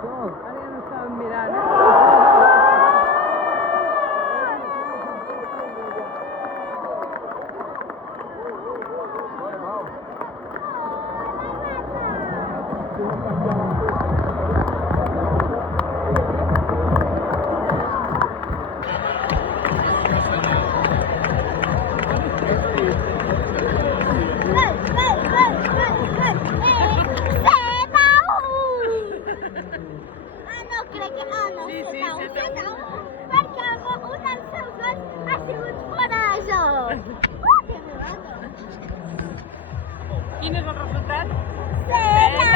Ara ja no estàvem mirant. Sí, sí, perquè un dels seus gols ha sigut fora de joc. Quin és el resultat? Zeta!